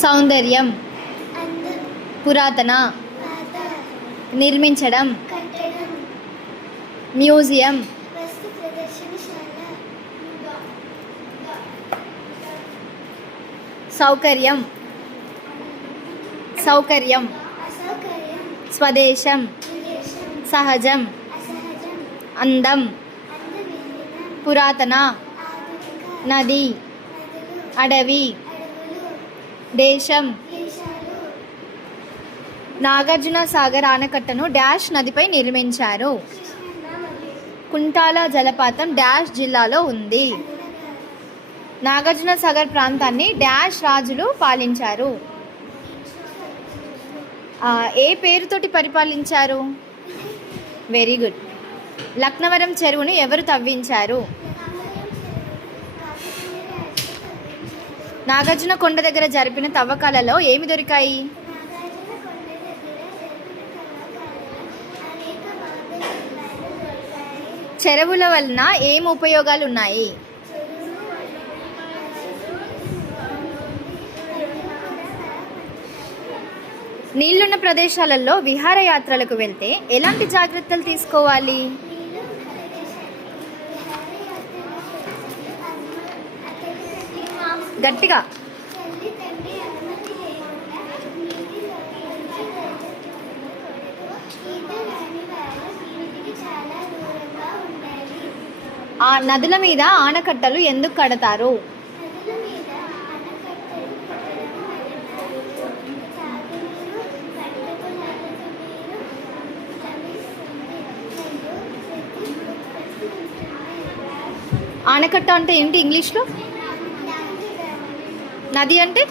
సౌందర్యం, పురాతన, నిర్మించడం, మ్యూజియం, సౌకర్యం, సౌకర్యం, స్వదేశం, సహజం, అందం, పురాతన, నది, అడవి, దేశం. నాగార్జున సాగర్ ఆనకట్టను డాష్ నదిపై నిర్మించారు. కుంటాల జలపాతం డాష్ జిల్లాలో ఉంది. నాగార్జున సాగర్ ప్రాంతాన్ని డాష్ రాజులు పాలించారు. ఏ పేరుతోటి పరిపాలించారు? Very good. లక్నవరం చెరువును ఎవరు తవ్వించారు? నాగార్జున కొండ దగ్గర జరిపిన తవ్వకాలలో ఏమి దొరికాయి? చెరువుల వలన ఏం ఉపయోగాలు ఉన్నాయి? నీళ్లున్న ప్రదేశాలలో విహారయాత్రలకు వెళ్తే ఎలాంటి జాగ్రత్తలు తీసుకోవాలి? గట్టిగా. ఆ నదుల మీద ఆనకట్టలు ఎందుకు కడతారు? ఆనకట్ట అంటే ఏంటి ఇంగ్లీష్లో? నది అంటే